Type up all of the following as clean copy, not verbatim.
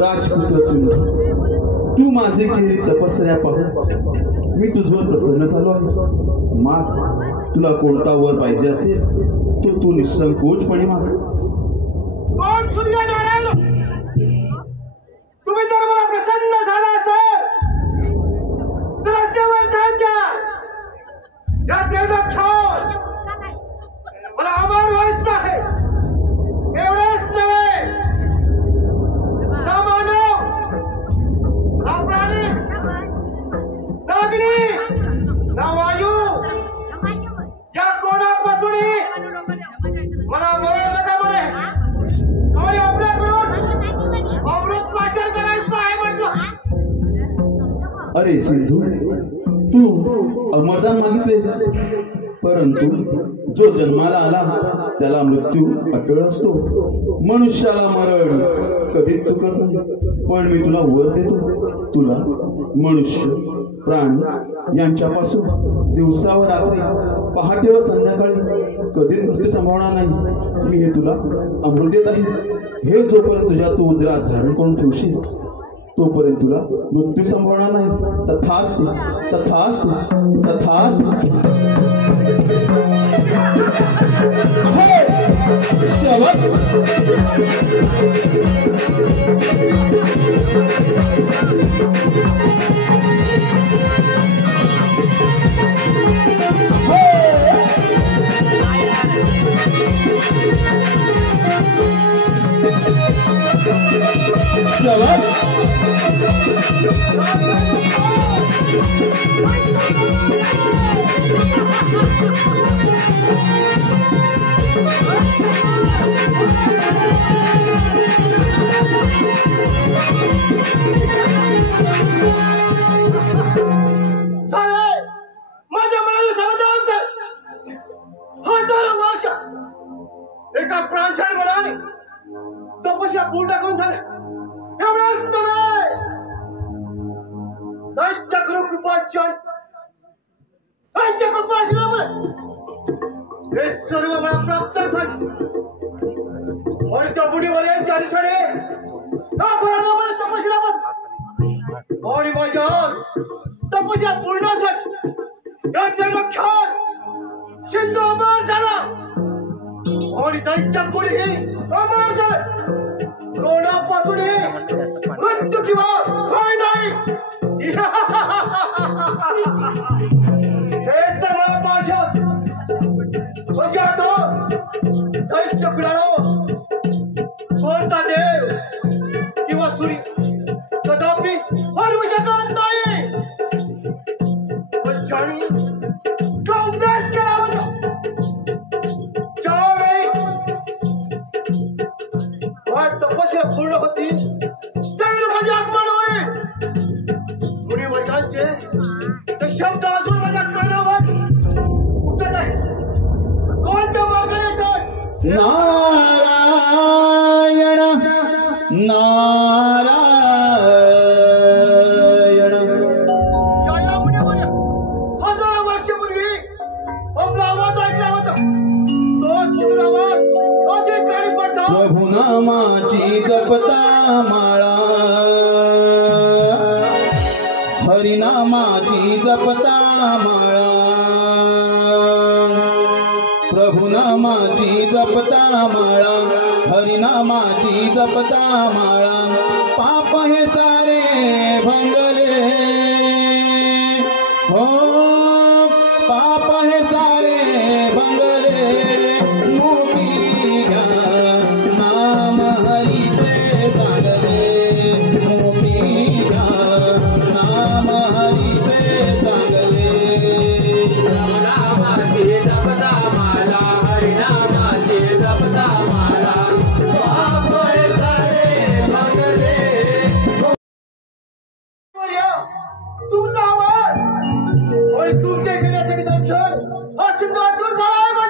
राजपुत्र सिंधू, तू माझे केली तपस्या पाहून मी तुझवर प्रसन्न झालो आहे. माग, तुला कोणता वर पाहिजे असेल तो तू निसंकोचपणे माग. कोण सूर्यनारायण, तुम्ही जर मला प्रसन्न झाला असेल तर जेवण द्या. या देवदक्षात मला अमर व्हायचं आहे. एवढेच नव्हे, ना मानव, ना प्राणी, ना अग्नी, ना वायू या कोणापासूनही मला मरण नका म्हणे. आणि आपल्याकडून अमृत भाषण करायचं आहे म्हटलं. अरे सिंधू, तू अमरदान मागितलेस, परंतु जो जन्माला आला त्याला मृत्यू अटळ असतो. मनुष्याला मरण कधीच चुकत नाही. पण मी तुला वर देतो. तुला मनुष्य, प्राणी यांच्यापासून दिवसा व रात्री, पहाटे व संध्याकाळी कधीच मृत्यू संभवणार नाही. मी हे तुला अमृत देत आहे. हे जोपर्यंत तुझ्या तू उदरात धारण करून ठेवशील तोपर्यंत तुला मृत्यू संभवणार नाही. तथास्तु, तथास्तु, तथास्तु. एका प्रांजळ मुलाने तपस्या पूर्ण करून झाले. एवढंच नव्हे, दैत्य गुरु कृपाचार्य, दैत्य कृपाश्रयामुळे हे सर्व मला प्राप्त झाले. आणि त्या बुडीवर यांच्या आदिशाने तपस्या आणि माझ्या तपस्या पूर्ण झाली. याच्या लक्षात सिंधू अमर झाला आणि दैत्य कुणीही अमर झाले. कोणापासूनही मृत्यू किंवा भय नाही. हे तर मला पाहिजे होते. म्हणजे आता दैत्य कुणाला कोणता देव किंवा सूर्य कदापि हरवू शकत नाही. पण ज्याने तो उपदेश केला होता, तपस्या पूर्ण होती त्यावेळी माझी अपमान होईल. मुनिवर्गांचे ते शब्द अजून माझ्या कानावर उठत आहे. कोणत्या मार्गाने येतात? नारायण नारायण. या मुनिवर हजारो वर्षापूर्वी आपला आवाज ऐकला होता. तो तीव्र आवाज अजय काळी पडतो. प्रभू नामाची जपता माळा, हरिनामाची जपता माळा, प्रभू नामाची जपता माळा, हरिनामाची जपता माळा. पाप हे सारे भंगले हो, पाप हे सारे भंगले. तुमचा आवाज आणि तुमच्या घेण्यासाठी दर्शन हा सिंधू अजून झाला आहे. पण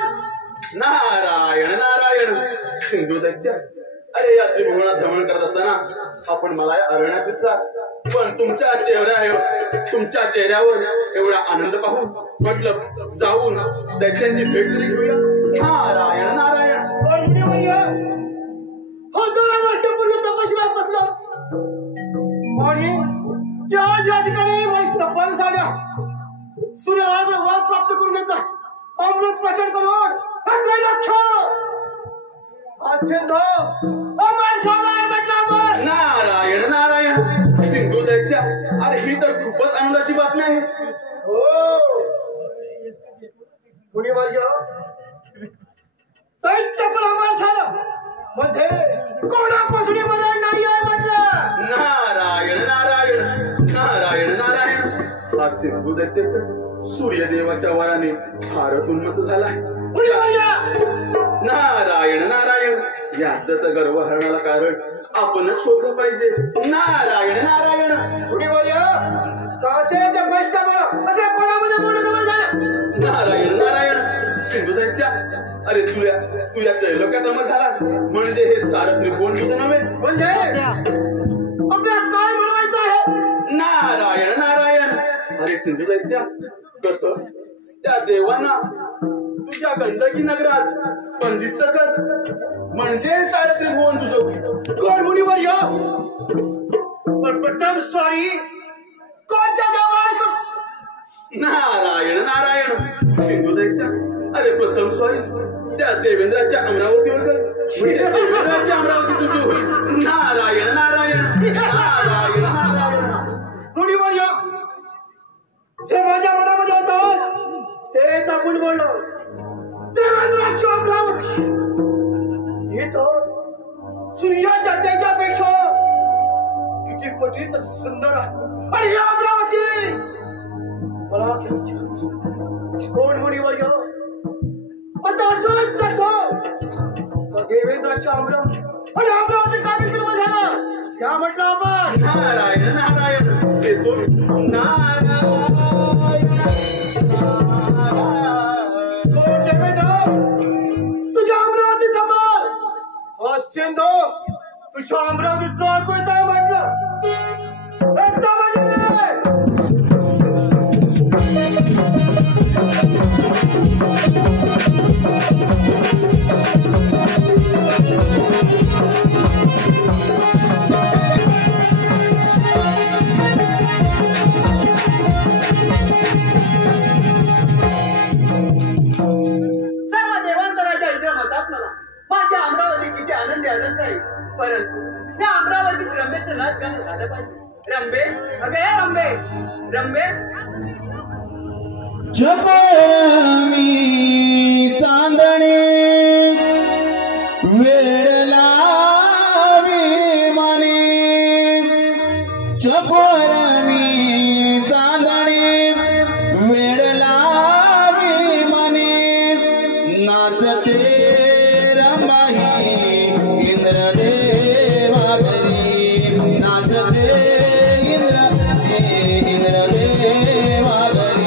नारायण नारायण. सिंधू दैत्य, अरे या त्रिभुवनात भ्रमण करत असताना आपण मला अरण्यात दिसला. पण तुमच्या चेहऱ्यावर एवढा आनंद पाहून म्हटलं जाऊन दैत्यांची भेट तरी घेऊया. नारायण नारायण. पण मुनिवर्य, हजारो वर्षापूर्वी तपशिलात बसलो आणि त्या ज्या ठिकाणी सफल झाल्या सूर्याला वर प्राप्त करून घेतला, अमृत प्रसाद करून हटले लक्ष असे अमर झालाय म्हटलं. नारायण नारायण. सिंधू दैत्या, अरे ही तर खूपच आनंदाची बातमी आहे. हो मुनिवर्य, दैत्य पण अमर झालं म्हणजे कोणापासून मरण नाही आहे म्हटलं. नारायण नारायण नारायण नारायण. हा सिंधू दैत्य तर सूर्यदेवाच्या वराने फारच उन्नत झाला आहे. नारायण नारायण. याच तर गर्व हरणाला कारण आपणच शोधलं पाहिजे. नारायण नारायण. मुनिवर्य, कसे ते भ्रष्ट बरं असे कोणामध्ये बोलू झालं. नारायण नारायण. सिंधू दैत्या, अरे तू या त्रैलोक्यात अमर झालास म्हणजे हे सारं त्रिकोण तुझं नव्हे. म्हणजे आपल्याला काय म्हणवायचं आहे. नारायण नारायण. अरे सिंधू दैत्या, कसं त्या देवांना तुझ्या गंडकी नगरात बंदिस्त कर म्हणजे सारं त्रिभुवन तुझं होईल. कोण मुनिवर्य? पण प्रथम सॉरी कोणत्या देवाला. नारायण नारायण. सिंधू दैत्या, अरे प्रथम सॉरी त्या देवेंद्राच्या अमरावतीवर कर. देवेंद्राची अमरावती तुझी होईल. नारायण नारायण नारायण नारायण. मुनिवर्य, जे माझ्या मनामध्ये होतं तेच आपण बोललो. देवेंद्राची अमरावती हे तर सूर्याच्या तेजापेक्षा किती पटीत सुंदर आहे. आणि ही अमरावती मला कोण मुनिवर्य? आता असंच जातो देवेंद्राच्या अमरावती आणि अमरावती काबील केलं झाला त्या म्हटलं आपण. नारायण नारायण. येतो नारायण. कोण देवेंद्र? तुझ्या अमरावती समोर सिंधू तुझ्या अमरावतीचं ऐकून आहे म्हटलं. एकदा परंतु त्या अमरावतीत रंबेचं नाच गाणं झालं पाहिजे. रंबे, अगं हे रंबे, रंबे. चकोरमी चांदणे वेळ लावी मने. चकोरमी चांदणे वेळ लावी मने. नाचते रंबाई इंद्रदेवा घरी. नाचते इंद्रदेवा घरी.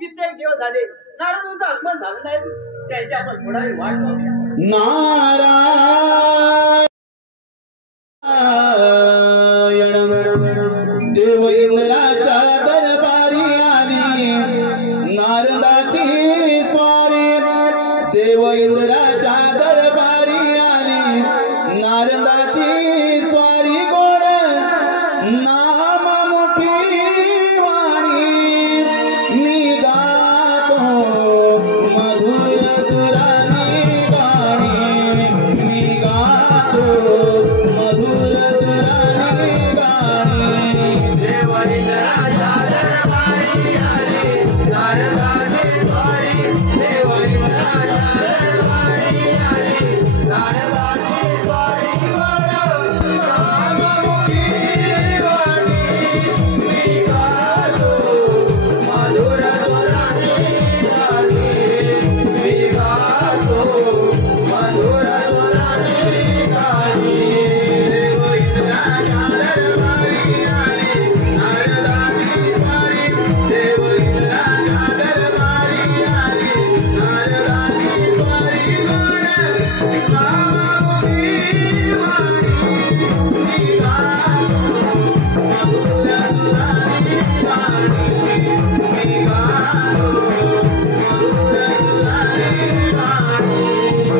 कित्येक दिवस झाले नारदांचं आगमन झालं नाही त्यांची आपण थोडा वेळ वाट पाहूया. नारायण देव इंद्राच्या दरबारी आली नारदाची स्वारी देव इंद्राच्या दरबारी आली नारदाची स्वारी गोड नाम मोठी वाणी निगातो मधुर सुरानी गाणी निगातो मधुर सुरानी गाणी देव इंद्राच्या दरबारी आले नारदाची स्वारी देव इंद्राच्या दरबारी आले नारदाची स्वारी गोड नाम मोठी वाणी निगातो मधुर स्वराने गाणी निगातो मधुर स्वराने गाणी देव इंद्राच्या दरबारी आले नारदाची स्वारी देव इंद्राच्या दरबारी आले नारदाची स्वारी गोड नाम मोठी वाणी निगातो मधुर स्वराने गाणी निगातो मधुर स्वराने गाणी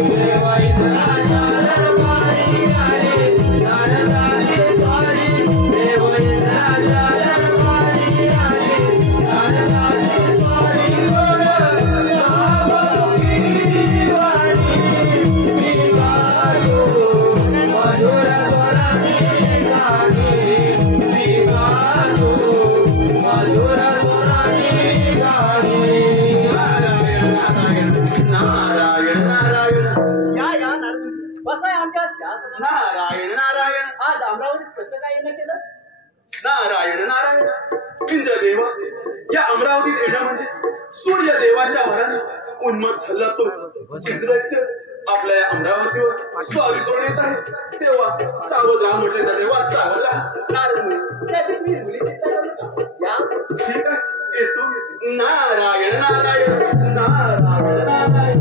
देव इंद्राच्या दरबारी आले नारदाची स्वारी देव इंद्राच्या दरबारी आले नारदाची स्वारी गोड नाम मोठी वाणी निगातो मधुर स्वराने गाणी निगातो मधुर स्वराने गाणी. नारायण नारायण या नारद बसा आमच्या शासनात. नारायण नारायण आज अमरावतीत कसं काय येणं केलं? नारायण नारायण इंद्रदेव या अमरावतीत येणं म्हणजे सूर्यदेवाच्या वराने उन्मत्त झाला तो इंद्रदैत्य आपल्या या अमरावतीवर स्वारी करून येत आहे तेव्हा सावध राहा म्हटले तर तेव्हा सावध राहा. नारद मुनी त्यातील मी मुली देता का? या ठीक आहे येतो मी. नारायण नारायण नारायण नारायण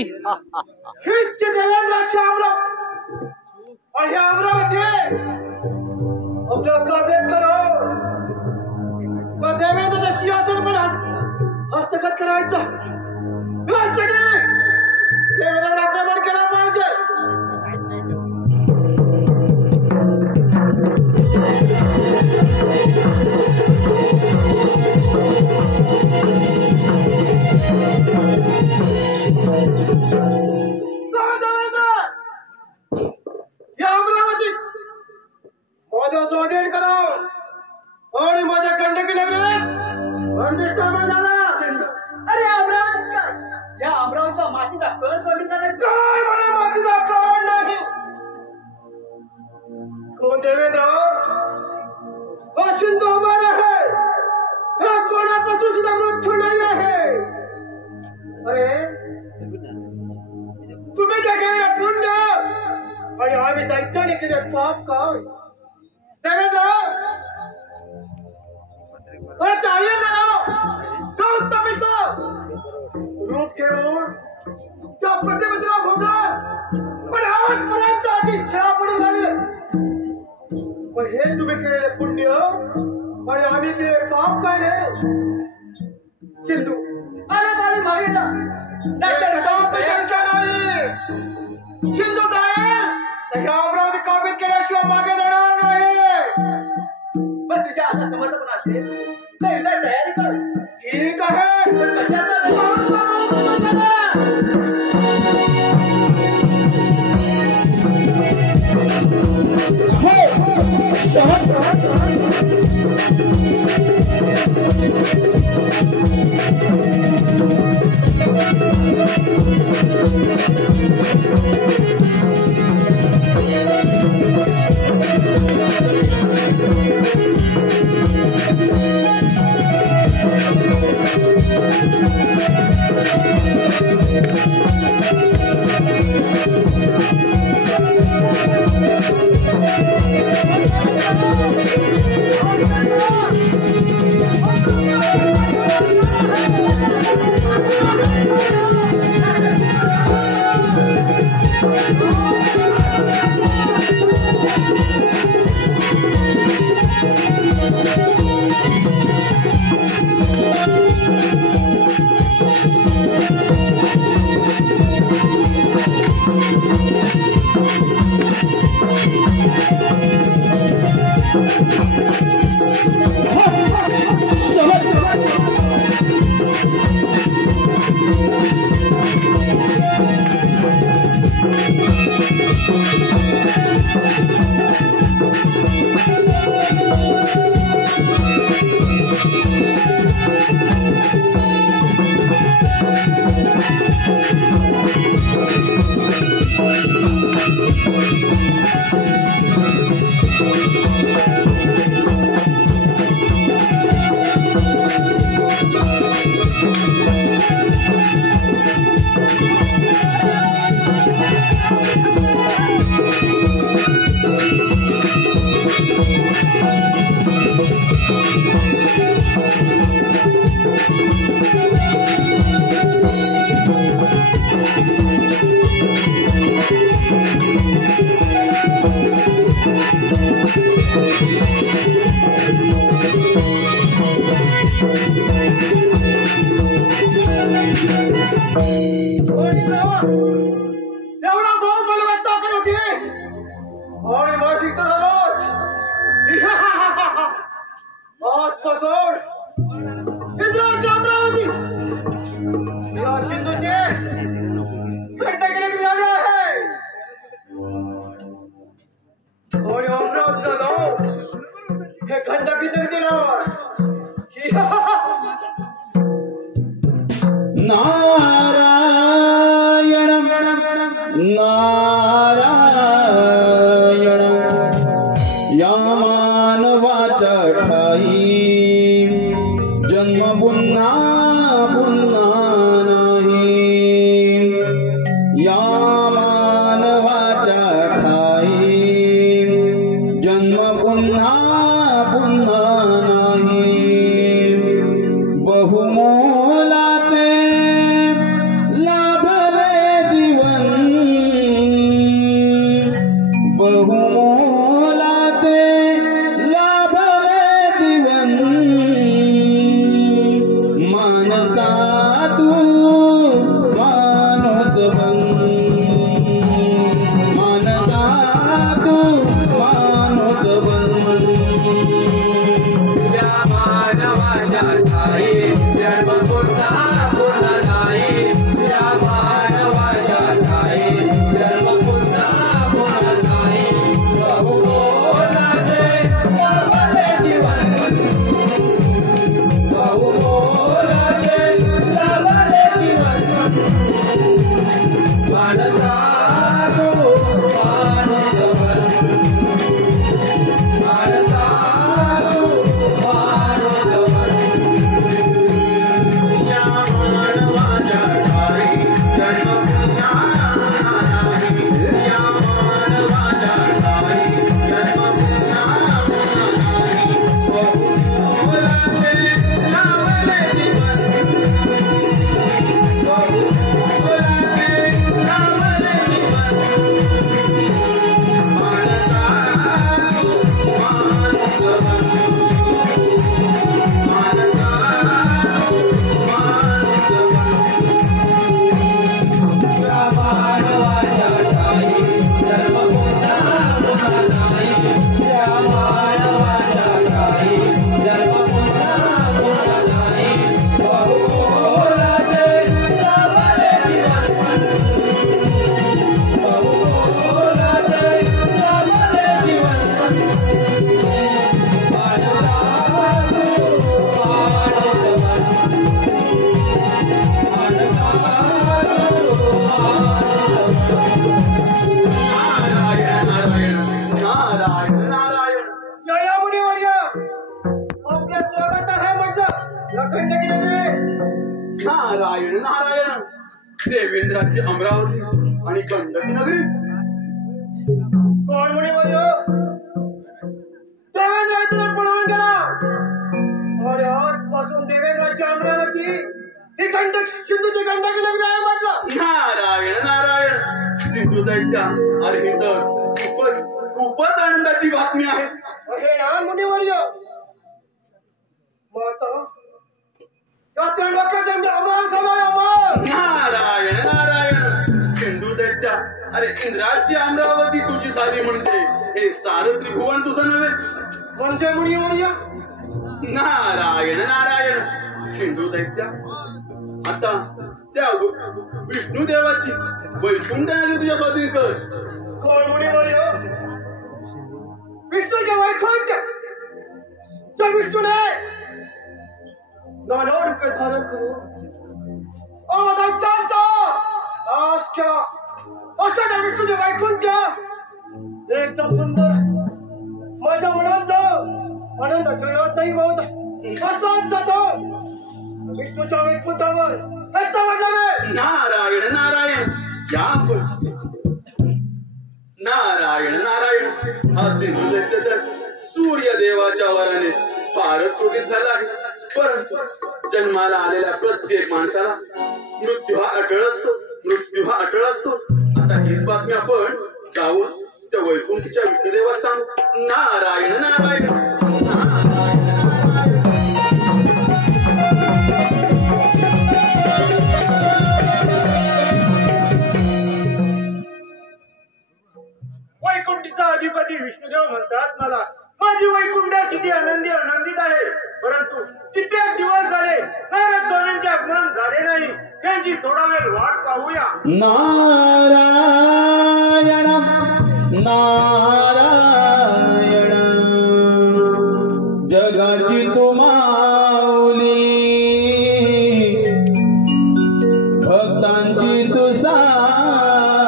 हीच देवेंद्राची अमरावती आणि ह्या अमरावती आपलं काव्यात करो देवेंद्राच्या सिंहासन पण हस्तगत करायचं यासाठी देवेंद्रावर आक्रमण केलं पाहिजे. या अमरावतीत माझं स्वाधीन करावं आणि माझ्या गंडकी नगरीत अंधश्रमण झाला. अरे अमरावतीत काय या अमरावतीचा मातीचा कळ सोडून जाणार काय म्हणे मातीचा कळ नाही. कोण देवेंद्र हा सिंधू हमारा है हा कोणापासून सुद्धा मृत्यू नाही आहे. अरे तुम्ही जे केलेलं पुण्य आणि आम्ही दैत्याने केले पाप काय रूप घेऊन त्या प्रतिमेला भोगलास, पण आजपर्यंत आधी शिळा पडून झाली. पण हे तुम्ही केलेले पुण्य आणि आम्ही केले पाप काय रे? सिंधू अरे पाणी मागितला पेशंटच्या नाही. सिंधू जाईल तर ह्या अमरावती काबीज केल्याशिवाय मागे जाणार नाही. पण तुझ्या हातात समर्पण असेल तर एकदा तयारी कर. ठीक आहे, पण कशाचा एवढा भाऊ मला वाटतं का होती आणि माशिक तर झालोच. आजपासून इंद्राची अमरावती या सिंधूचे खंड केले मिळाले आहे आणि अमरावतीचं नाव हे खंड किती देणार. नारायण नारायण या मानवाच्या ठाई जन्म पुन्हा पुन्हा नाही. या मानवाच्या ठाई जन्म पुन्हा पुन्हा नाही. बहुमोलाचे लाभले जीवन, बहुमोलाचे लाभले जीवन. मानसा तू मानस बन, मानसा तू मानस बन. गंडकी नगरी. नारायण नारायण देवेंद्राची अमरावती आणि गंडकी नगरी. कोण म्हणे बोलयो देवेंद्राची पळवून गेला. अरे आजपासून देवेंद्राची अमरावती ही गंडक सिंधूची गंडकी नगरी आहे म्हटलं. नारायण नारायण सिंधू दैत्या. अरे ही तर खूपच खूपच आनंदाची बातमी आहे. हे ना मुनिवर्य माता त्याच्या डोक्यात अमर समय अमर. नारायण नारायण सिंधू दैत्या. अरे इंद्राची अमरावती तुझी झाली म्हणजे हे सारं त्रिभुवन तुझं नव्हे. म्हणजे मुनिवर्य नारायण नारायण सिंधू दैत्या. आता त्या विष्णू देवाची वैकुंठ नगरी तुझ्या स्वाधीन कर. कोण मुनिवर्य विष्णूचे वैकुंठ त्या विष्णूने नाना रूपे धारण करू अवधूतांचा आस्था अशा त्या विष्णूचे वैकुंठ एकदम सुंदर माझ्या मनात आनंद कळत नाही होत असाच जातो विष्णूच्या वैकुंठावर एकटा म्हटलं. नारायण नारायण या नारायण नारायण हा सिंधू दैत्य तर सूर्यदेवाच्या वराने फारच क्रोधित झाला आहे. परंतु जन्माला आलेल्या प्रत्येक माणसाला मृत्यू हा अटळ असतो. मृत्यू हा अटळ असतो. आता हीच बातमी आपण जाऊन त्या वैकुंठीच्या विष्णुदेवास सांगू. नारायण नारायण नारायण नारायण. वैकुंठीचा अधिपती विष्णुदेव म्हणतात मला माझी वैकुंठ किती आनंदित आहे. परंतु कित्येक दिवस झाले नारद स्वामींचे आगमन झाले नाही. त्यांची थोडा वेळ वाट पाहूया. नारायण नारायण जगाची तू माऊली भक्तांची तू सावली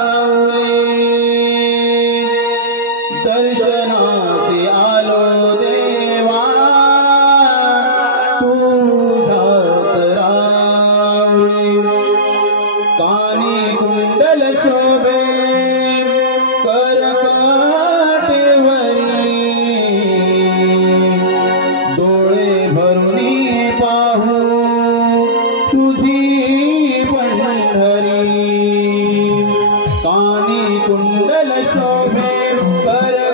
दर्शनासी आलो देवा तुझ्यात रावळी कानी कुंडल शोभे करकाटेवरी डोळे भरुनी पाहू तुझी पंढरी कानी कुंडल शोभे करकाटेवरी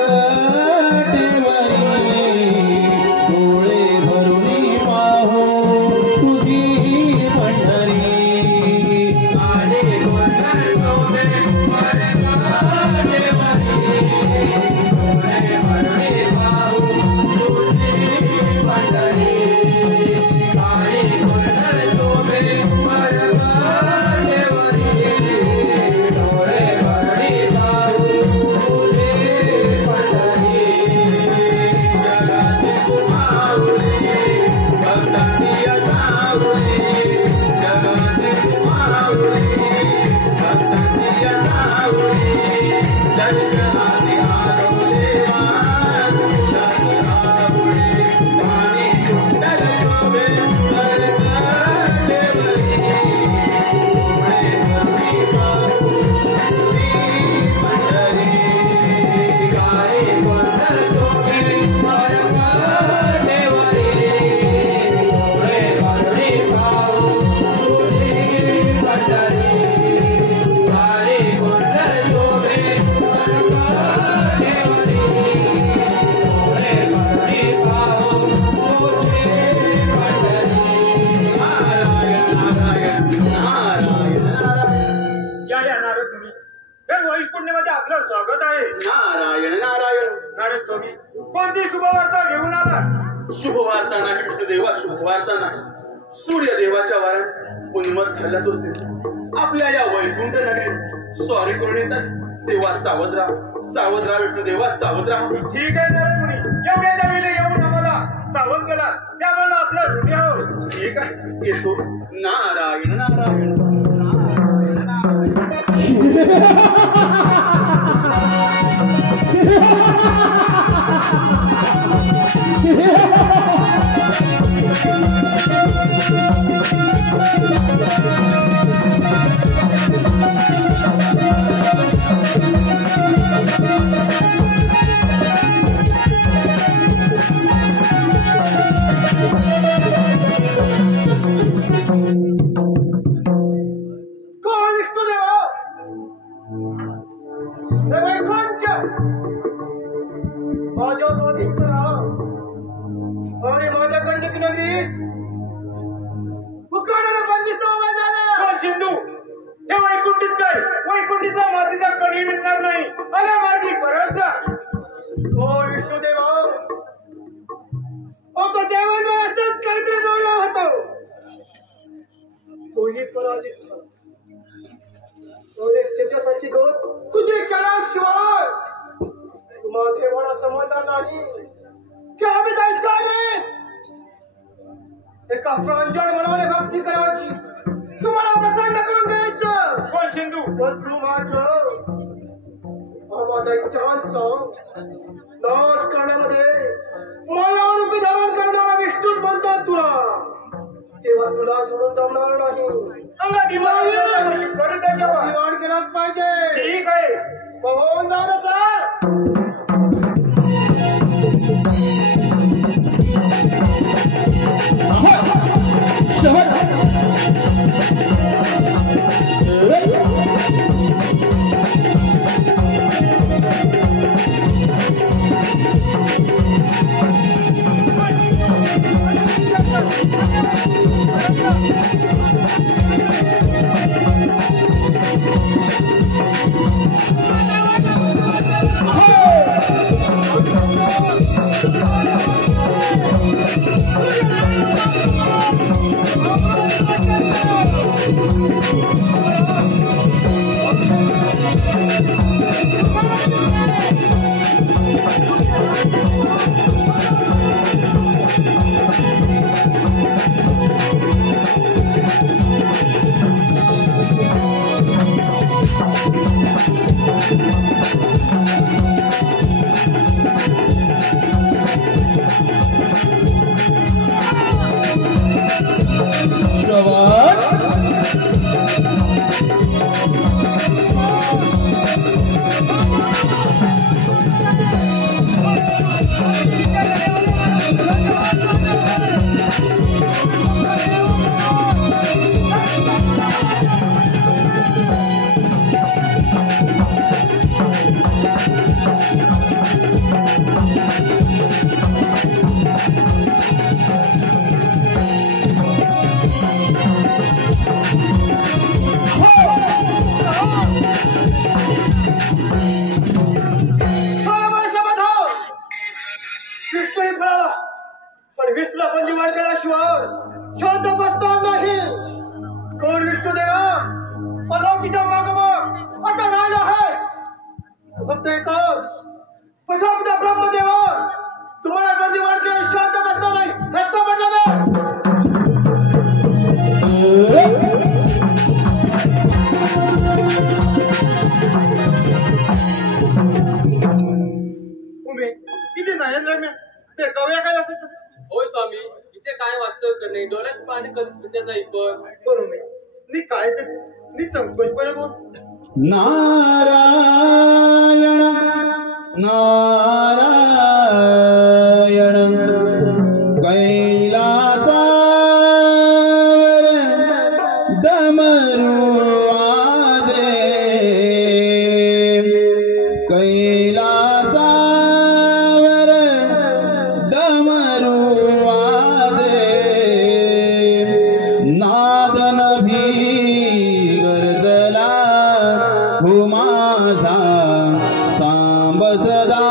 डोळे भरुनी पाहू तुझी पंढरी कानी कुंडल शोभे वैकुंठमध्ये आपलं स्वागत आहे. नारायण नारायण. नारद स्वामी कोणती शुभवार्ता घेऊन आला? शुभवार्ता नाही विष्णुदेवा, शुभवार्ता नाही. सूर्यदेवाच्या वारात उन्मत झाला तो सिंधू आपल्या या वैकुंठ नगरीत स्वारी करून येतात. तेव्हा सावधरा सावधरा विष्णुदेवा सावधरा. ठीक आहे नारद मुनी, एवढ्या नवीन येऊन आम्हाला सावध केला त्यामुळे आपला ऋणी आहोत. ठीक आहे येतो. नारायण नारायण नारायण नारायण. वैकुंठ नगरीत उकाड्याला बंदिस्त झालं. कोण सिंधू हे वैकुंठीच काय वैकुंठीचा मातीचा कणी मिळणार नाही अरे माती परत जा. ओ विष्णुदेवा तो देवेंद्र असंच काहीतरी बोलला होता. तोही पराजित झाला. तो एक त्याच्यासाठी गत तुझे केल्याशिवाय तुम्हा देवाला समाधान नाही की आम्ही जायचं आणि एका प्रांजळ मनाने भक्ती करायची तुम्हाला प्रसन्न करून द्यायचं. कोण सिंधू पण तू मात्र आम्हा दैत्यांचा नाश करण्यामध्ये मायारूपी धारण करणारा विष्णूच म्हणतात तुला. तेव्हा तुला सोडून जमणार नाही. अंगाची माती करू दे तेव्हा. दिवाण केलाच पाहिजे. ठीक आहे बघून जाणच नारायण नारायण कैलासावर डमरू वाजे कैलासावर डमरू वाजे नादन भी माझा सांब सदा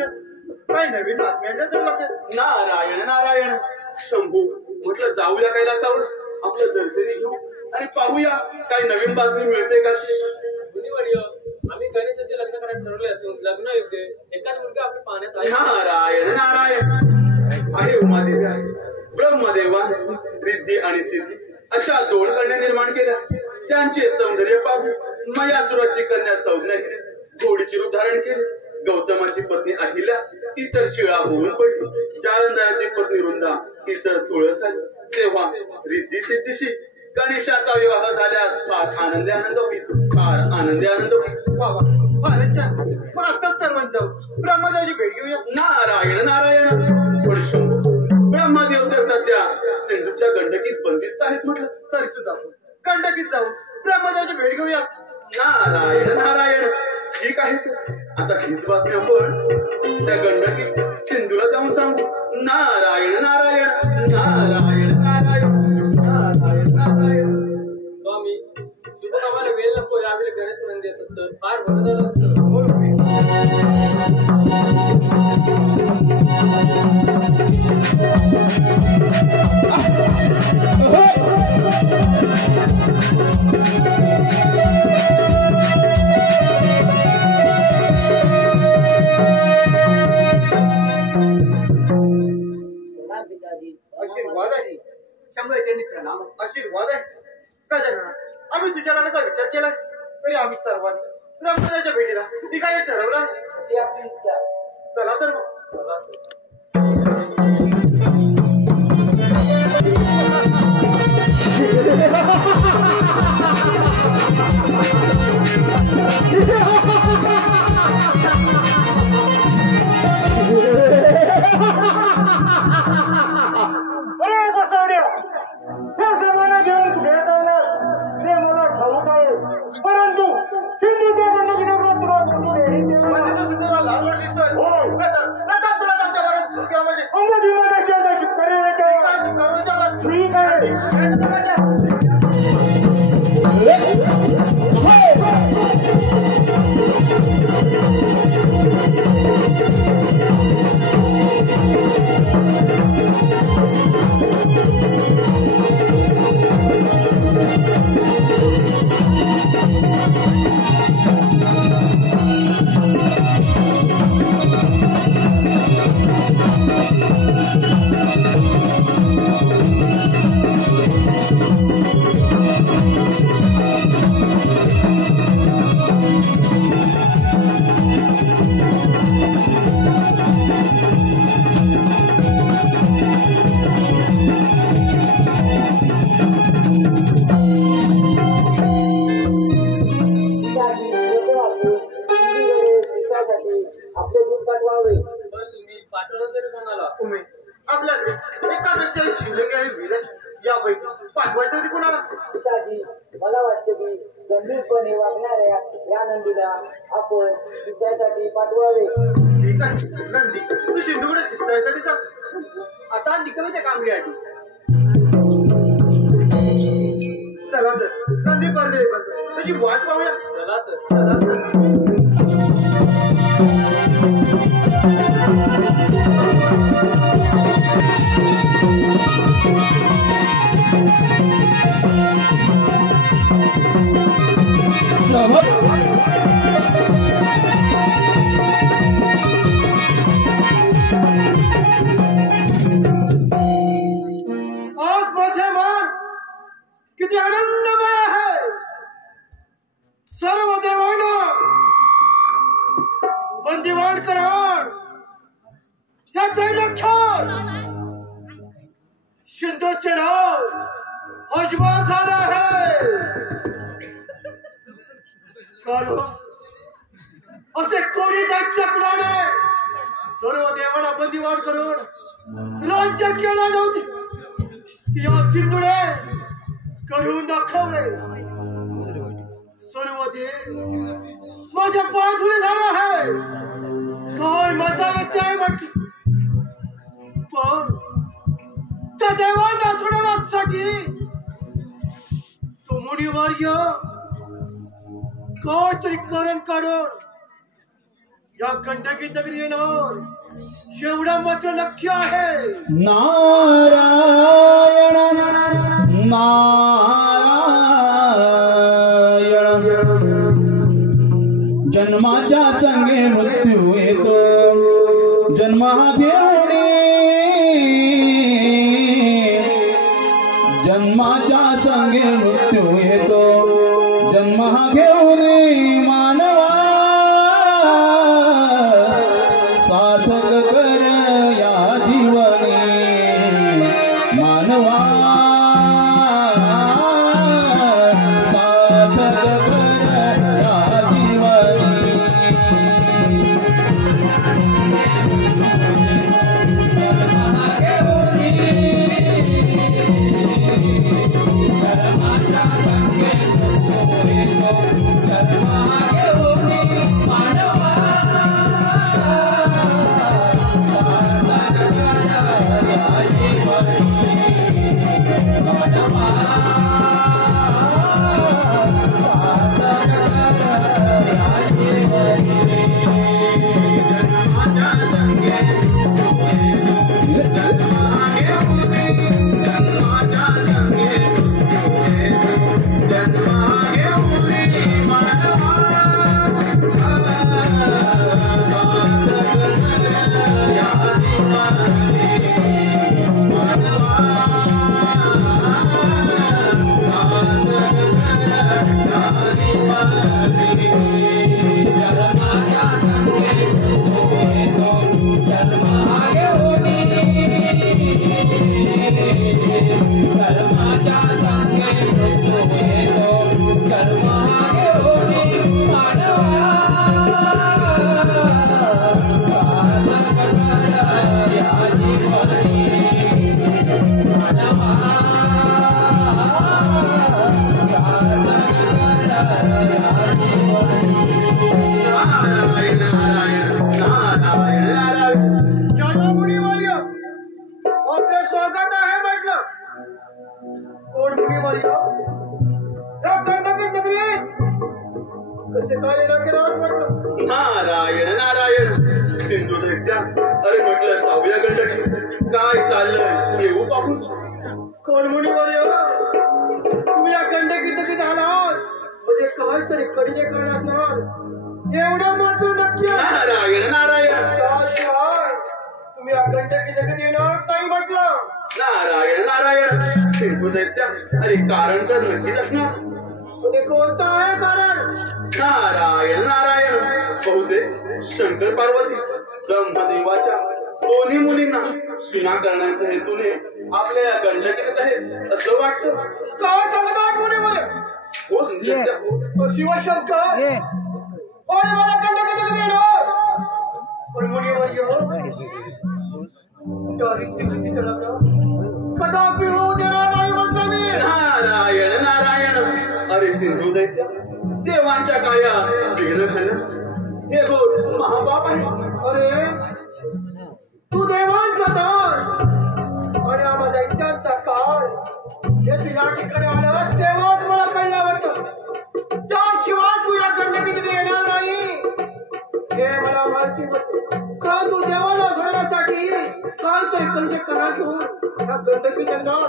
सूर्य काय नवीन बातम्या तर लागते. नारायण नारायण शंभू म्हटलं जाऊया कैलासावर आपलं दर्शनी घेऊ आणि पाहूया काय नवीन बातमी मिळते का. मुनिवर्य आम्ही गणेशाचे लग्न करायला ठरवले असून लग्न योग्य एकाच मुलगा आपल्या पाहण्यात आहे. नारायण नारायण आहे उमादेवी आहे ब्रह्मदेवा रिद्धी आणि सिद्धी अशा दोन कन्या निर्माण केल्या. त्यांचे सौंदर्य पाहून मयासुराची कन्या सौज्ञाने घोडीचे रूप धारण केले. गौतमाची पत्नी अहिल्या ती तर शिळा होऊन पडली. जालंधराची पत्नी वृंदा ती तर तुळस आली. तेव्हा रिद्धी सिद्धीशी गणेशाचा विवाह झाल्यास फार आनंदी आनंद होईल. फार आनंदी आनंद होईल. वा वा फारच छान. मग आताच सर्वांनी जाऊ ब्रह्मदेवाची भेट घेऊया. नारायण नारायण पण शंभू ब्रह्मदेव तर सध्या सिंधूच्या गंडकीत बंदिस्त आहेत म्हटलं. तरी सुद्धा गंडकीत जाऊ ब्रह्मदेवाची भेट घेऊया. नारायण नारायण ठीक आहे. आता हीच बातमी आपण त्या गंडकीत सिंधूला जाऊन सांगू. नारायण नारायण नारायण नारायण नारायण नारायण. स्वामी शुभ कामाला वेळ नको यावेळी गणेश मंदिर येतात तर फार बरं झालं असतं. आशीर्वाद आहे. शंभरचे प्रणाम. आशीर्वाद आहे. गजानना आम्ही तुझ्या लग्नाचा विचार केलाय तरी आम्ही सर्वांनी ब्रह्मदेवाच्या भेटीला निघायला ठरवलं. अशी आपली इच्छा. चला तर मग. अरे बसवड्या हे सर्वांना घेऊन भेट आणणार ते मला ठाऊक आहे. परंतु सिंधूच्या गंडकीनगरात तुला कुठून म्हणजे तो सिद्धूला लागवड दिसतोय. होय. प्रताप तुला तुमच्या बरोबर दुर्गा म्हणजे अंगदिवानाची आता करेल ठीक आहे. आपले दूध पाठवावे. बस तुम्ही पाठवलं तरी कोणाला. आपल्याकडे एकापेक्षा शिवलिंग आहे विरज यापैकी पाठवायचं तरी कोणाला. पिताजी मला वाटतं की गंभीरपणे वागणाऱ्या या नंदीला आपण शिकायसाठी पाठवावे. ठीक आहे नंदी तू सिंधूकडे शिस्तासाठी जा. आता निकमीच्या कामगिरीसाठी. चला तर नंदी परदे त्याची वाट पाहूया. चला तर. चला तर. आज माझे मन किती आनंदमय आहे. सर्व देवांना बंदिवान करार या त्रैलोक्यात सिंधूचे नाव अजबार झाले आहे. कारण असे कोणी दैत्य कुणाने सर्व देवांना बंदिवान करून राज्य केलं नव्हते. या सिंधूने करून दाखवले. सर्व देव माझ्या पाठवले झाले आहे. काय मजा येते म्हटली पण त्या देवांना सोडवण्यासाठी तो मुनिवर्य काहीतरी करण काढून या गंडकी नगरी येणार एवढं मात्र नक्की आहे. नारायण नारायण जन्माच्या संगे मृत्यू येतो जन्मा घेऊन जन्माच्या संगे मृत्यू येतो जन्मा घेऊन मानवा सार्थक कर या जीवनी मानवा सार्थक कर या जीवनी. आपले स्वागत आहे म्हटलं. कोण मुनिवर्य या गंडकी नगरीत कसे काय येणं केलं म्हटलं. नारायण नारायण सिंधुदैत्या अरे म्हटलं जाऊया गंडकी काय चाललंय येऊ पाहू. कोण मुनिवर्य तुम्ही या गंडकी नगरीत आलात म्हणजे काहीतरी कडीचे कारण असणार एवढं मात्र नक्की आहे. नारायण नारायण त्याशिवाय तुम्ही या गंडकी नगरीत येणार नाही म्हटलं. नारायण नारायण सिंधुदैत्या अरे कारण तर नक्कीच असणार. ते कोणतं आहे कारण. नारायण नारायण बहुतेक शंकर पार्वती ब्रह्मदेवाच्या दोन्ही मुलींना सुना करण्याच्या हेतूने आपल्या या गंडकीत आहेत असं वाटतं. काय सांगतात मुनिवर्य. हो सिंधुदैत्या शिवशंकर आणि मला गंडकी नगरीत येणार. पण मुनिवर्य त्या रिद्धी लग्न कदापि होऊ देणार नाही म्हटलं मी. नारायण नारायण अरे सिंधुदैत्या देवांच्या काया विघ्न घालणं हे घोर महापाप आहे. अरे तू देवांचा दास आणि आम्हा दैत्यांचा काळ हे तू या ठिकाणी आल्यास तेव्हाच मला कळलं होतं. त्याशिवाय तू या गंडकीत येणार नाही हे मला माहिती होतं. का तू देवाला सोडण्यासाठी काहीतरी कलशे करा घेऊन या गंडकीत येणार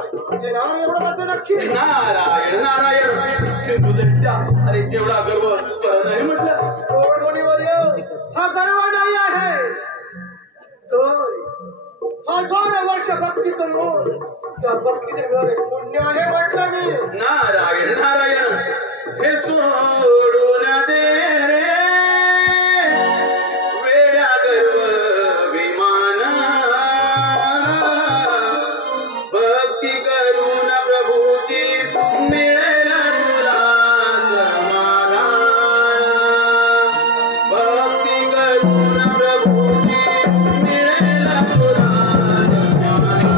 एवढं मात्र नक्की. नारायण नारायण सिंधुदैत्या अरे एवढा गर्व बरं नाही म्हटलं. कोण मुनिवर्य हा गर्व नाही आहे तर हजार वर्ष भक्ती करून त्या भक्तीने मिळाले पुण्य आहे म्हटलं मी. नारायण नारायण हे सोडून दे रे वेड्या गर्व विमान भक्ती करून प्रभूची मिळेल तुला समाधान भक्ती करून प्रभूची मिळेल तुला समाधान.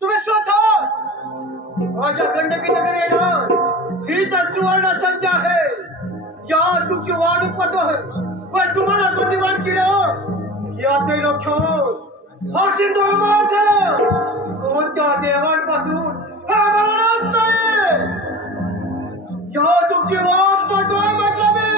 तुम्ही स्वतः माझ्या गंडकी नगरी येणार ही तर सुवर्ण संधी आहे. या तुमची वाढ पाहतो पण तुम्हाला बंदिवान केलं याचे लक्ष हा सिंधू माझा कोणत्या देवांपासून हा मरणाच नाही. या तुमची वाट पाहतोय म्हटलं मी.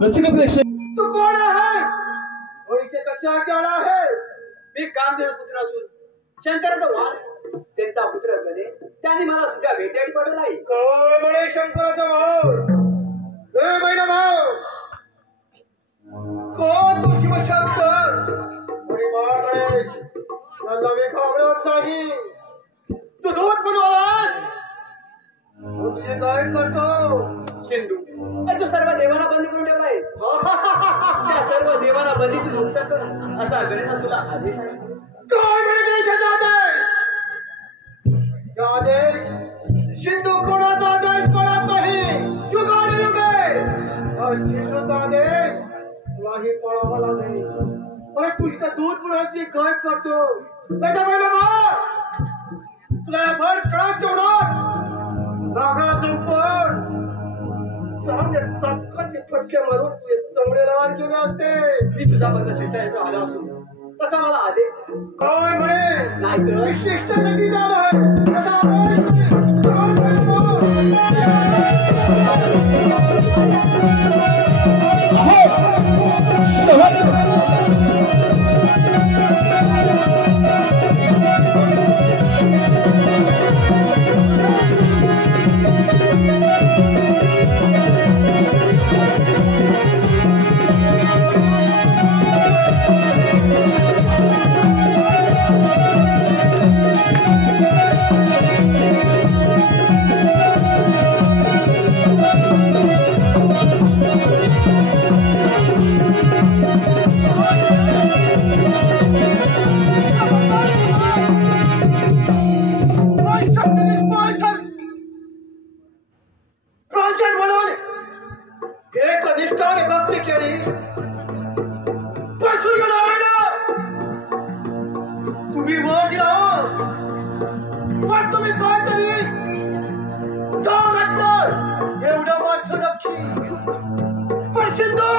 रसिक प्रेक्षक तू कोण आहेस? होळीचे कसे आचार आहेस? मी कामदेव पुत्र असून शंकराचा वाण त्यांचा पुत्र गणे त्यांनी मला तुझ्या भेटीआडी पडला आहे. काय म्हणे शंकराचा भाऊ? ए बहिणा भाऊ, कोण तू शिवशंकर? म्हणे बाळ गणेश, मला मी घाबरत नाही. तू दूध म्हणून आलास? तुझे काय करतो? सिंधू आणि तू सर्व देवांना बंदी करून ठेवला आहे. त्या सर्व देवांना बंदीतून मुक्त कर असा गणेशा तुला आदेश आहे. काय म्हणे गणेशाचा आदेश? या आदेश सिंधू कोणाचा आदेश पळत नाही. युगाने युगे हा सिंधूचा आदेश तुलाही पळावा लागेल. अरे तू इथं दूध मुलाची काय करतो? बेटा बेटा बा, तुला भर कळत जेवणात नागरा चौपण सामने चटकाचे फटके मारून तुझे चमडे लावून केले असते. मी तुझा बंद शिष्टाचा आला असून तसा मला आदेश काय म्हणे? नाही तर शिष्टासाठी झालं आहे तसा आदेश नाही. काय म्हणतो? तुम्ही वर दिला पण तुम्ही काय तरी एवढं माझं नक्की. पण सिंधू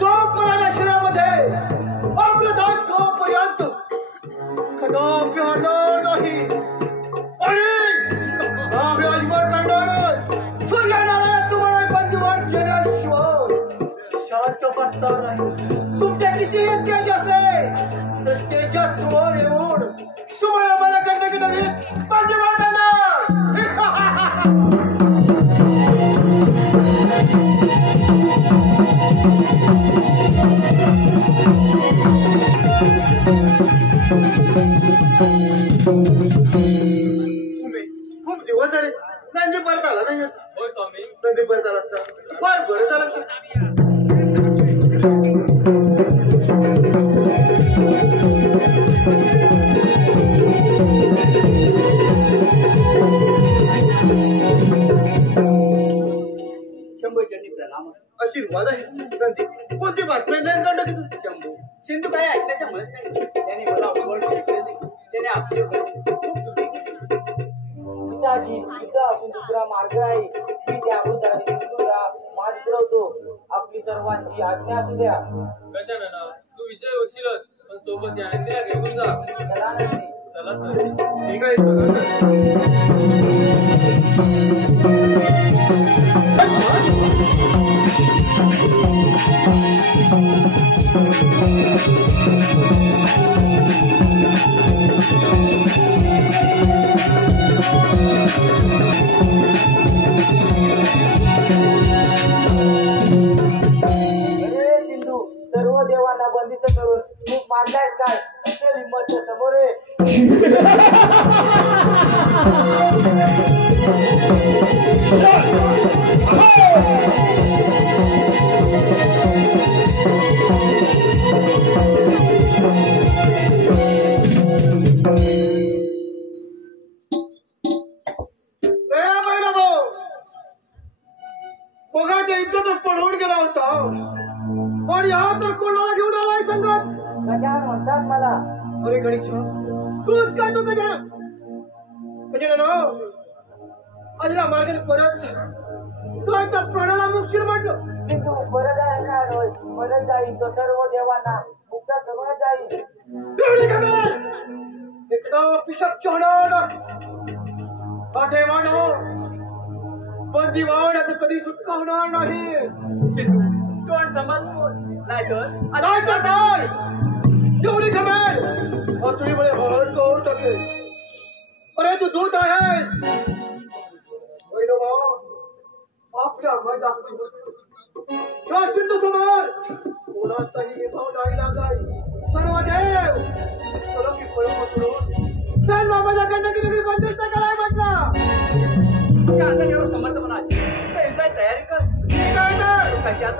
जोपर्यंत शरीरामध्ये अमृत तोपर्यंत कदापि हरणार नाही आणि अभिमान करणारच. सूर्यनारायण तुम्हाला बंधुवान केल्याशिवाय शांत बसणार नाही. तुमच्या किती तेज असले तर तेजा समोर येऊन तुम्हाला मला गंडकी नगरीत बंधुवान करणार. खूप दिवस झाले नंदी परत आला नाही. होय स्वामी. नंदी परत आला असता फार बरं झालं असतं. आशीर्वाद आहे. नंदी कोणती बातमी गंडकी शंभू सिंधू काय ऐकण्याच्या म्हणत नाही. त्याने मला ओळख केली. त्याने आपली खूप दुःखी केली. पिताजी पिता असून दुसरा मार्ग आहे. मी त्याहून तुला मार्ग फिरवतो. आपली सर्वांची आज्ञा असू द्या. गजानना तू विजय होशीलच पण सोबत या नंदीला घेऊन जा. चला नंदी. चला तर ठीक आहे. सर्व देवांना बंदिस्त करून तू मांडलायस काय? असेल हिंमत समोर ये. माझ्या इज्जत पडवून गेला होता पण या तर कोणाला घेऊन आलाय संगत गजानन म्हणतात मला. अरे गणेश तूच काय तो गजानन गजानन आलेला मार्गाने परत तो त्या प्राणाला मुक्षीर म्हटलं सिंधू परत येणार होय. परत जाईल तो सर्व देवांना मुक्त करून जाईल. एवढी खबर एकदा अपिशक्य होणार हा देवानो बंदी वावण्यात कधी सुटका होणार नाही. तोंड समज नाहीतर काय एवढी खबर वाचुळीमध्ये हळद करून टाकेल. अरे तू दूत आहेस आपल्या मैदानात सिंधू समोर कोणाचाही भाव नाही लागाय. सर्व देव सलगी पळून सोडून त्यांना माझ्याकडनं किती बंदिस्त कराय म्हटलं. आता एवढं समर्थपणा असेल काय तयारी कर. काय तर कशात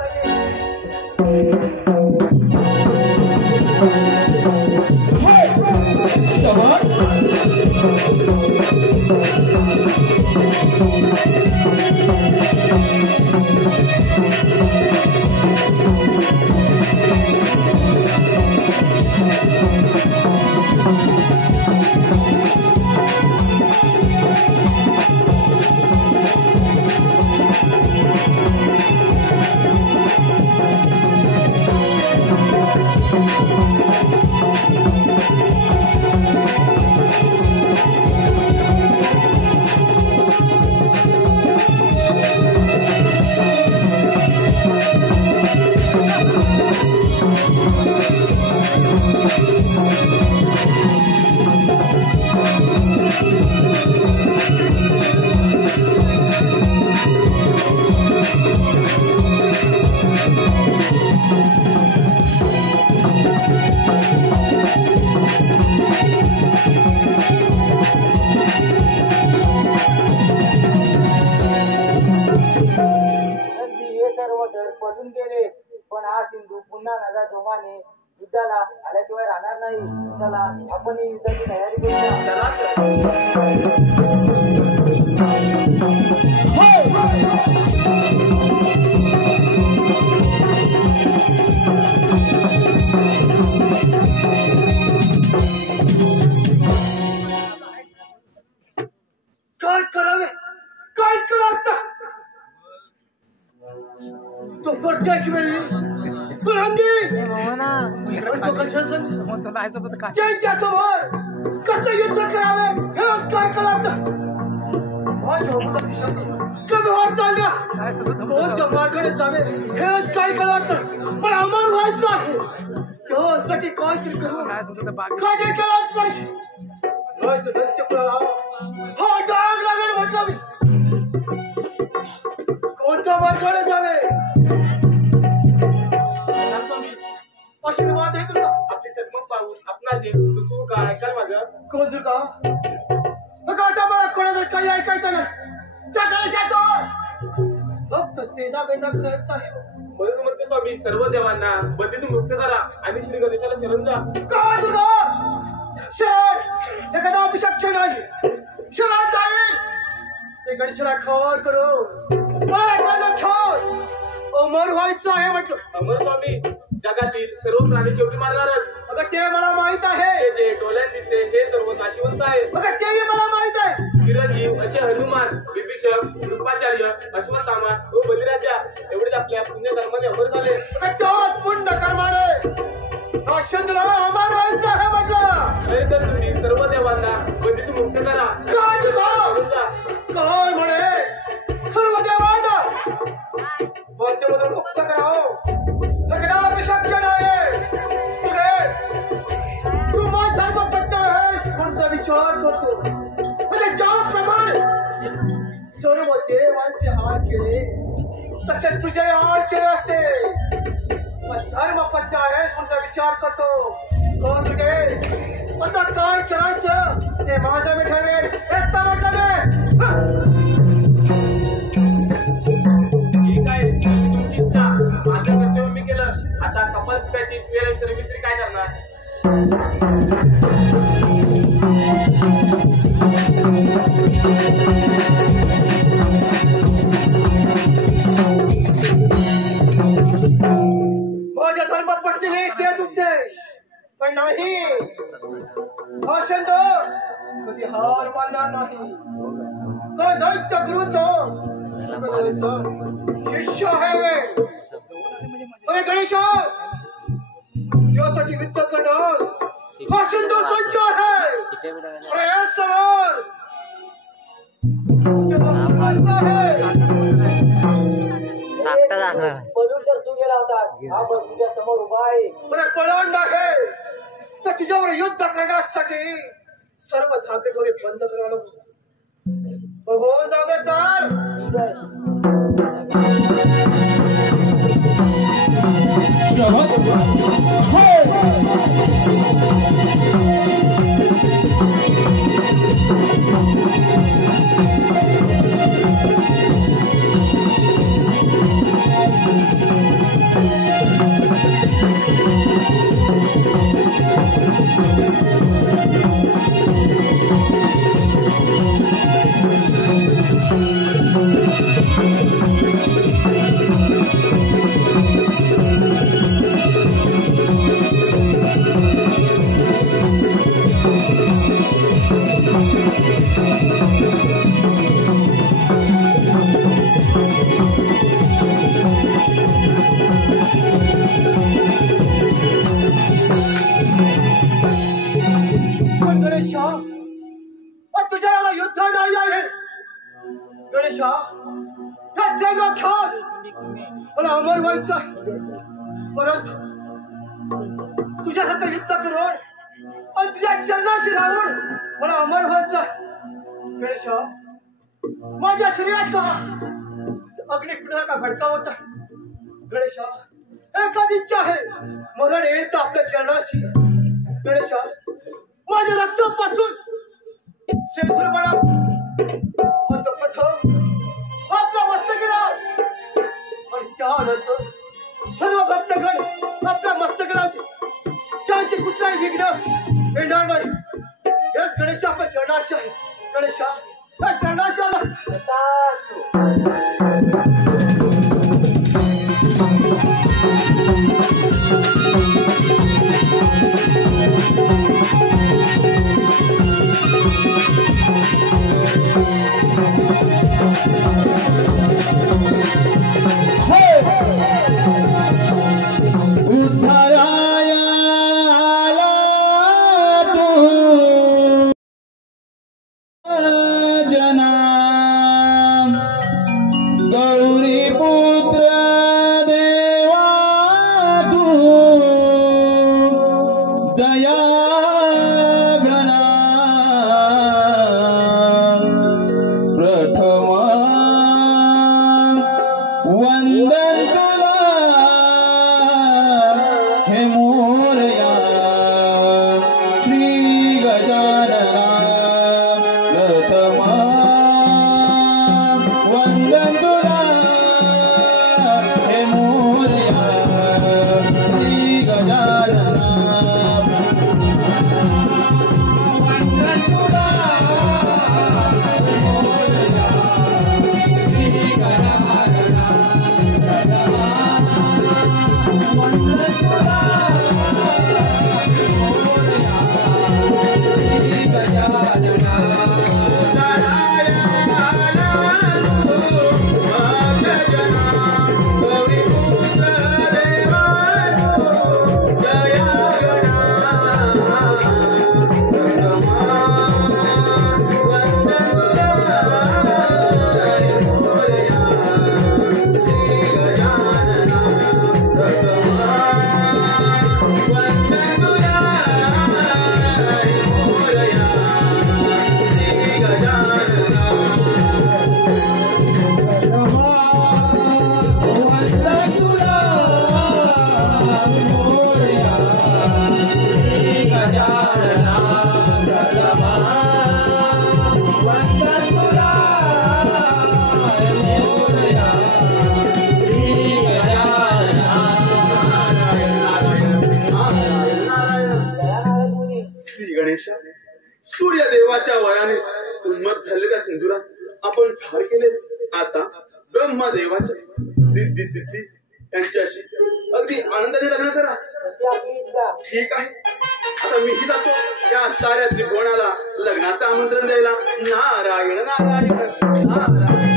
पडून गेले. पण हा सिंधू पुन्हा नव्या जोमाने युद्धाला आल्याशिवाय राहणार नाही. चला आपण ही युद्धाची तयारी काय करावे काहीच कळत तो प्रत्येक वेळी तू त्यांच्या समोर कसं युद्ध करावे हेच काय कळत कमी होत चालल्या कोणत्या मार्गाने जावे हेच काय कळत. पण अमर व्हायचं आहे त्यासाठी काहीतरी करू काय केलंच पाहिजे. हा डाग लागेल म्हटलं मी कोणत्या मार्गाने जावे आशीर्वाद आहे तुला आपली चकमक पाहून आपला जे सुचवू का ऐकाल माझं कोण तुला आता मला कोणाचं काही ऐकायचं नाही. त्या गणेशाचं फक्त चेंदा बेंदा करायचा आहे. म्हणून म्हणते स्वामी सर्व देवांना बंदीतून मुक्त करा आणि श्री गणेशाला शरण जा. काय तुला शरण एखादा अभिशक्य नाही. शरण जाईल ते गणेशाला खवर करू अमर व्हायचं आहे म्हटलं. अमर स्वामी जगातील सर्व प्राणी शेवटी मारणारच. अगं ते मला माहित आहे. जे डोळ्यात दिसते हे सर्व नाशिवंत आहे. अगं तेही मला माहित आहे. चिरंजीव असे हनुमान विभीषण कृपाचार्य अश्वत्थामा व बलिराजा एवढेच आपल्या पुण्यकर्माने अमर झाले. अगं पुण्य कर्माने नक्षत्र अमर व्हायचं आहे म्हटलं. तर तुम्ही सर्व देवांना बंदीतून मुक्त करा. काय म्हणे सर्व देवांना बंदीमधून मुक्त करावं शक्य नाही. तू माझा धर्मपत्त आहेस म्हणून विचार करतो. ज्याप्रमाणे सर्व देवांचे हार केले तसे तुझे हार केले असते. धर्मपत्त आहेस म्हणून विचार करतो. कोण तुझे आता काय करायचं ते माझं मी ठरवेल. एकटा म्हटलं ठीक आहे तुमची इच्छा माझं कर्तव्य मी केलं. आता कपाल तुटायची वेळ तर मी तरी काय करणार. पण नाही हा छंद कधी हार मानणार नाही. का दैत्य गुरुचा शिष्य आहे. अरे गणेशा तुझ्यासाठी युद्ध करणं हा छंद सज्ज आहे. अरे समोर पळून तर तू गेला होता. हा बघ तुझ्या समोर उभा आहे. बरं पळवण आहे तर तुझ्यावर युद्ध करण्यासाठी सर्व धागेदोरे बंद करायला हो. जाऊ दे चाल. ठीक आहे. तुझ्या युद्ध नाही आहे गणेशा. मला अमर व्हायचं परंतु तुझ्यासारखं युद्ध करून आणि तुझ्या चरणाशी राहून मला अमर व्हायचं. गणेशा माझ्या शरीराचा अग्नी कुणाला का भडका होता. गणेशा एखादी इच्छा आहे मरण येईल तर आपल्या चरणाशी. गणेशा माझ्या रक्तापासून शेंदूरपणा प्रथम आपला मस्तकीला आणि त्यानंतर सर्व भक्तगण आपल्या मस्तकाचे त्यांचे कुठलाही विघ्न येणार नाही. हेच गणेशा आपल्या चरणाशी आहे. गणेशा त्या चरणाशी आला. सूर्यदेवाच्या वयाने उन्मत्त झालेल्या सिंधुरा आपण ठार केले. आता ब्रह्मदेवाच्या रिद्धी सिद्धी यांच्याशी अगदी आनंदाने लग्न करा. का? ठीक आहे, आता मीही जातो या साऱ्या त्रिकोणाला लग्नाचं आमंत्रण द्यायला. नारायण नारायण नारायण.